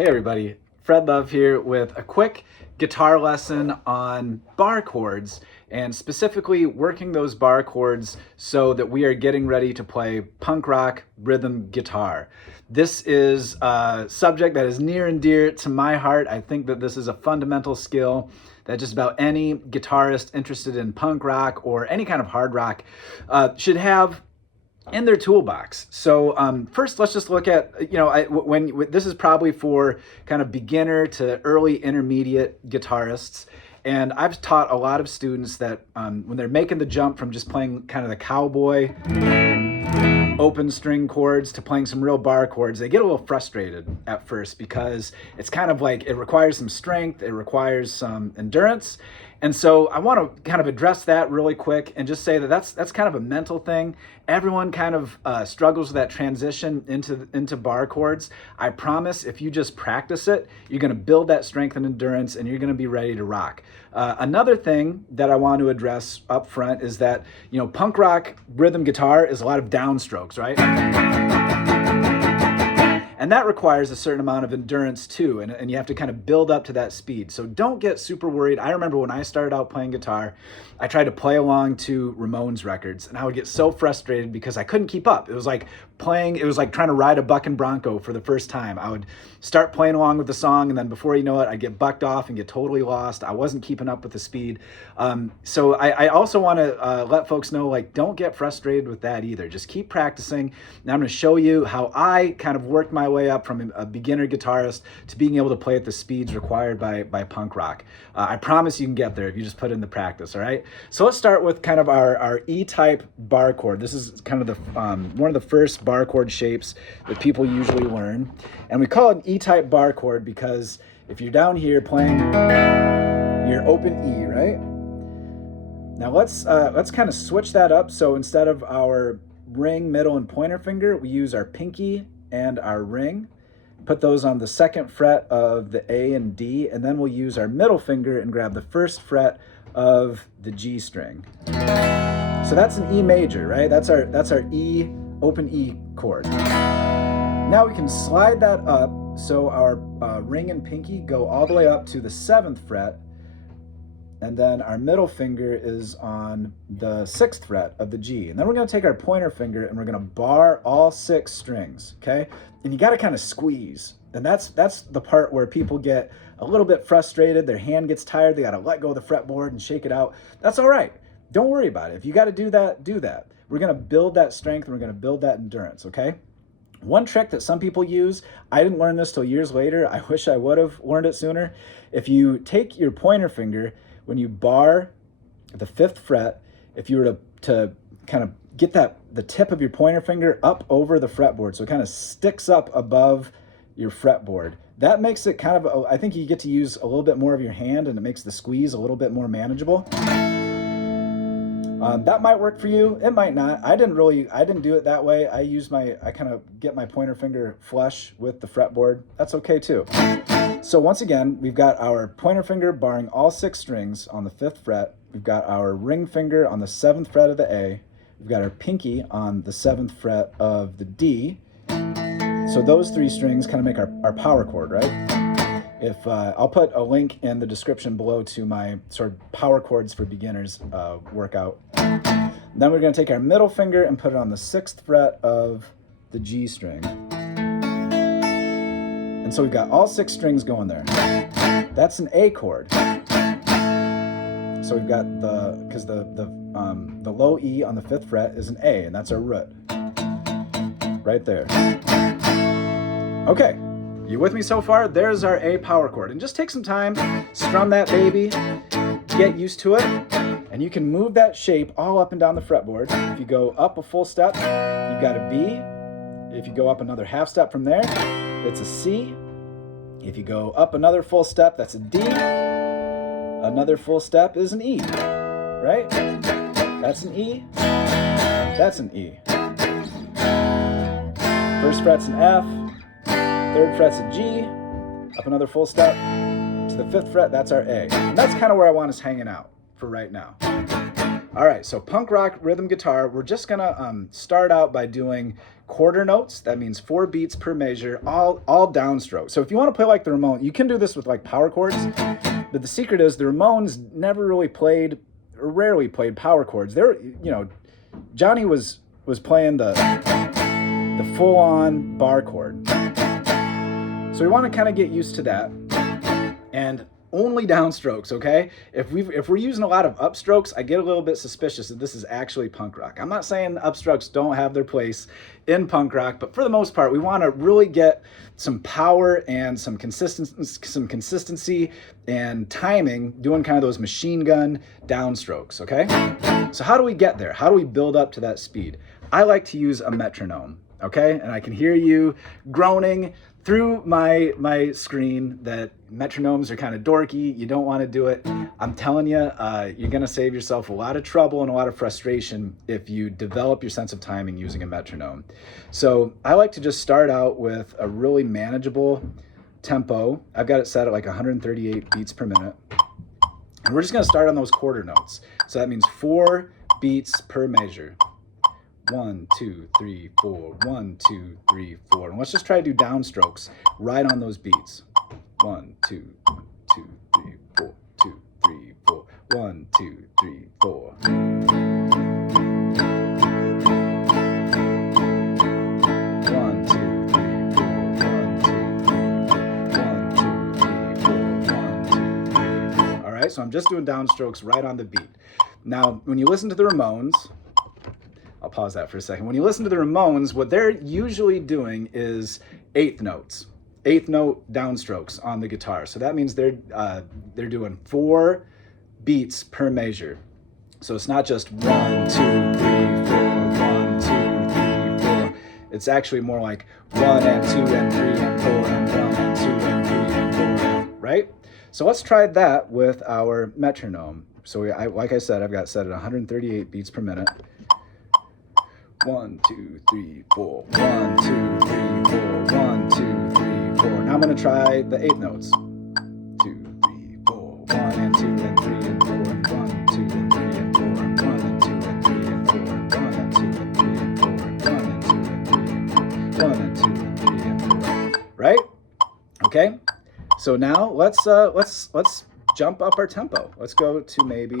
Hey everybody, Fred Love here with a quick guitar lesson on bar chords and specifically working those bar chords so that we are getting ready to play punk rock rhythm guitar. This is a subject that is near and dear to my heart. I think that this is a fundamental skill that just about any guitarist interested in punk rock or any kind of hard rock should have in their toolbox. So first, let's just look at, this is probably for kind of beginner to early intermediate guitarists. And I've taught a lot of students that when they're making the jump from just playing kind of the cowboy open string chords to playing some real bar chords, they get a little frustrated at first because it's kind of like it requires some strength, it requires some endurance. And so I want to kind of address that really quick and just say that that's kind of a mental thing. Everyone kind of struggles with that transition into bar chords. I promise if you just practice it, you're going to build that strength and endurance and you're going to be ready to rock. Another thing that I want to address up front is that, punk rock rhythm guitar is a lot of downstrokes, right? And that requires a certain amount of endurance too, and you have to kind of build up to that speed. So don't get super worried. I remember when I started out playing guitar, I tried to play along to Ramones records, and I would get so frustrated because I couldn't keep up. It was like trying to ride a bucking bronco for the first time. I would start playing along with the song, and then before you know it, I'd get bucked off and get totally lost. I wasn't keeping up with the speed. So I also want to let folks know, don't get frustrated with that either. Just keep practicing. Now I'm going to show you how I kind of worked my way up from a beginner guitarist to being able to play at the speeds required by punk rock. I promise you can get there if you just put in the practice, all right? So let's start with kind of our E-type bar chord. This is kind of the one of the first bar chord shapes that people usually learn. And we call it an E-type bar chord because if you're down here playing your open E, right? Now let's kind of switch that up. So instead of our ring, middle, and pointer finger, we use our pinky and our ring. Put those on the second fret of the A and D, and then we'll use our middle finger and grab the first fret of the G string. So that's an E major, right? That's our E, open E chord. Now we can slide that up so our ring and pinky go all the way up to the 7th fret, and then our middle finger is on the 6th fret of the G. And then we're going to take our pointer finger and we're going to bar all 6 strings, okay? And you got to kind of squeeze. And that's the part where people get a little bit frustrated. Their hand gets tired. They got to let go of the fretboard and shake it out. That's all right. Don't worry about it. If you got to do that, do that. We're going to build that strength and we're going to build that endurance, okay? One trick that some people use, I didn't learn this till years later. I wish I would have learned it sooner. If you take your pointer finger, when you bar the 5th fret, if you were to kind of get the tip of your pointer finger up over the fretboard, so it kind of sticks up above your fretboard, that makes it kind of, I think you get to use a little bit more of your hand and it makes the squeeze a little bit more manageable. That might work for you. It might not. I didn't do it that way. I kind of get my pointer finger flush with the fretboard. That's okay too. So once again, we've got our pointer finger barring all 6 strings on the 5th fret. We've got our ring finger on the 7th fret of the A. We've got our pinky on the 7th fret of the D. So those 3 strings kind of make our power chord, right? I'll put a link in the description below to my sort of power chords for beginners workout. Then we're going to take our middle finger and put it on the 6th fret of the G string. And so we've got all 6 strings going there. That's an A chord. So we've got because the low E on the 5th fret is an A, and that's our root. Right there. Okay. You with me so far? There's our A power chord. And just take some time, strum that baby, get used to it, and you can move that shape all up and down the fretboard. If you go up a full step, you've got a B. If you go up another half step from there, it's a C. If you go up another full step, that's a D. Another full step is an E, right? That's an E. That's an E. First fret's an F. 3rd fret's a G, up another full step to the 5th fret, that's our A. And that's kind of where I want us hanging out for right now. All right, so punk rock rhythm guitar, we're just gonna start out by doing quarter notes. That means 4 beats per measure, all downstroke. So if you want to play like the Ramones, you can do this with like power chords, but the secret is the Ramones never really played, or rarely played power chords. They're, you know, Johnny was playing the full-on bar chord. So we want to kind of get used to that, and only downstrokes, okay? If we're using a lot of upstrokes, I get a little bit suspicious that this is actually punk rock. I'm not saying upstrokes don't have their place in punk rock, but for the most part, we want to really get some power and some consistency and timing, doing kind of those machine gun downstrokes, okay? So how do we get there? How do we build up to that speed? I like to use a metronome, okay? And I can hear you groaning through my screen that metronomes are kind of dorky. You don't want to do it. I'm telling you, you're going to save yourself a lot of trouble and a lot of frustration if you develop your sense of timing using a metronome. So I like to just start out with a really manageable tempo. I've got it set at like 138 beats per minute. And we're just going to start on those quarter notes. So that means 4 beats per measure. 1, 2, 3, 4, 1, 2, 3, 4. And let's just try to do downstrokes right on those beats. 1, 2, 2, 3, 4, 2, 3, 4. 1, 2, 3, 4. 1, 2, 3, 4. 1, 2, 3, 4. All right, so I'm just doing downstrokes right on the beat. Now, when you listen to the Ramones, I'll pause that for a second. When you listen to the Ramones, what they're usually doing is eighth notes, eighth note downstrokes on the guitar. So that means they're doing 4 beats per measure. So it's not just 1, 2, 3, 4, 1, 2, 3, 4. It's actually more like 1 and 2 and 3 and 4 and 1 and 2 and 3 and 4, right? So let's try that with our metronome. So like I said, I've got set at 138 beats per minute. 1, 2, 3, 4. 1, 2, 3, 4. 1, 2, 3, 4. Now I'm going to try the eighth notes. 2, 3, 4. 1 and 2 and 3 and 4 and 1, 2 and 3 and 4 and 1 and 2 and 3 and 4 and 1 and 2 and 3 and 4 and 1 and 2 and 3 and 4. 1 and 2 and 3 and 4. Right? Okay. So now let's jump up our tempo. Let's go to maybe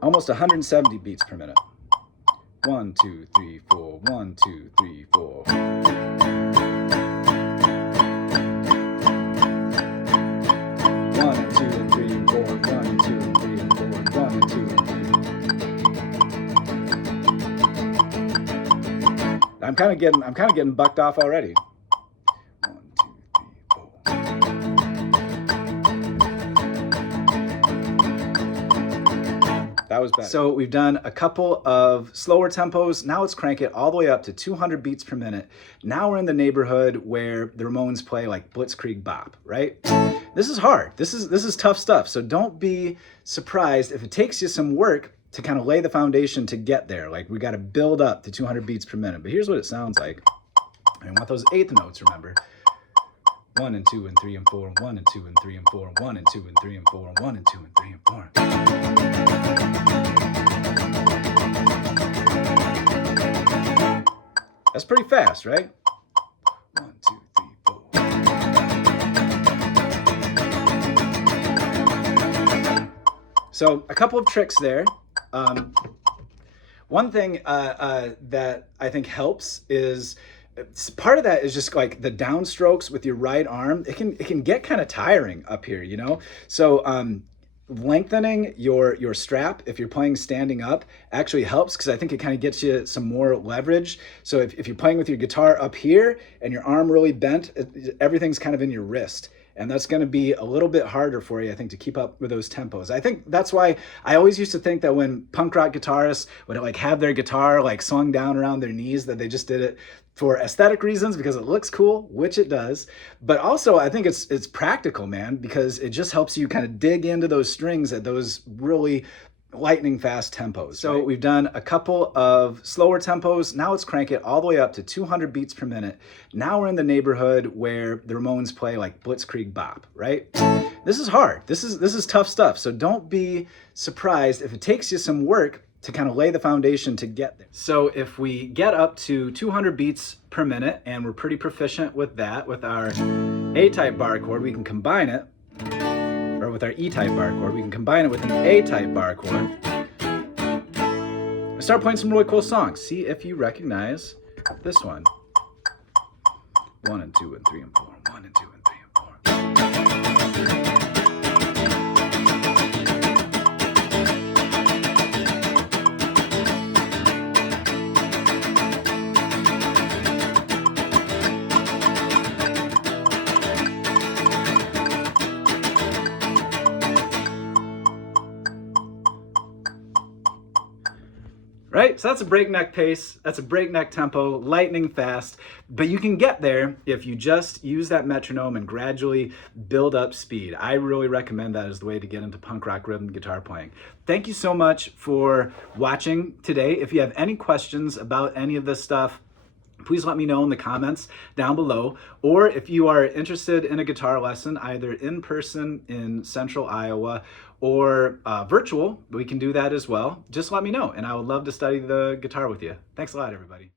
almost 170 beats per minute. 1, 2, 3, 4. 1, 2, 3, 4. 1, 2, and 3, and 4. 1, 2, and 3, and 4. 1, and 2, and 3. I'm kind of getting bucked off already. 1, 2, 3, 4. That was better. So we've done a couple of slower tempos. Now let's crank it all the way up to 200 beats per minute. Now we're in the neighborhood where the Ramones play like Blitzkrieg Bop, right? This is hard. This is tough stuff. So don't be surprised if it takes you some work to kind of lay the foundation to get there. Like we got to build up to 200 beats per minute. But here's what it sounds like. I want those eighth notes, remember. 1 and 2 and 3 and 4. 1 and 2 and 3 and 4. 1 and 2 and 3 and 4. 1 and 2 and 3 and 4. That's pretty fast, right? 1, 2, 3, 4. So a couple of tricks there. One thing that I think helps is part of that is just like the downstrokes with your right arm. It can get kind of tiring up here, you know? So lengthening your strap if you're playing standing up actually helps, because I think it kind of gets you some more leverage. So if you're playing with your guitar up here and your arm really bent, everything's kind of in your wrist. And that's going to be a little bit harder for you, I think, to keep up with those tempos. I think that's why I always used to think that when punk rock guitarists would like have their guitar like swung down around their knees, that they just did it for aesthetic reasons because it looks cool, which it does. But also I think it's practical, man, because it just helps you kind of dig into those strings at those really lightning fast tempos. So we've done a couple of slower tempos. Now let's crank it all the way up to 200 beats per minute. Now we're in the neighborhood where the Ramones play like Blitzkrieg Bop, right? This is hard. This is tough stuff. So don't be surprised if it takes you some work to kind of lay the foundation to get there. So if we get up to 200 beats per minute, and we're pretty proficient with that, with our A-type bar chord, we can combine it, or with our E-type bar chord, we can combine it with an A-type bar chord. I start playing some really cool songs. See if you recognize this one. 1 and 2 and 3 and 4. 1 and 2 and 3 and 4. Right? So that's a breakneck pace, that's a breakneck tempo, lightning fast, but you can get there if you just use that metronome and gradually build up speed. I really recommend that as the way to get into punk rock rhythm guitar playing. Thank you so much for watching today. If you have any questions about any of this stuff, please let me know in the comments down below. Or if you are interested in a guitar lesson, either in person in Central Iowa or virtual, we can do that as well. Just let me know, and I would love to study the guitar with you. Thanks a lot, everybody.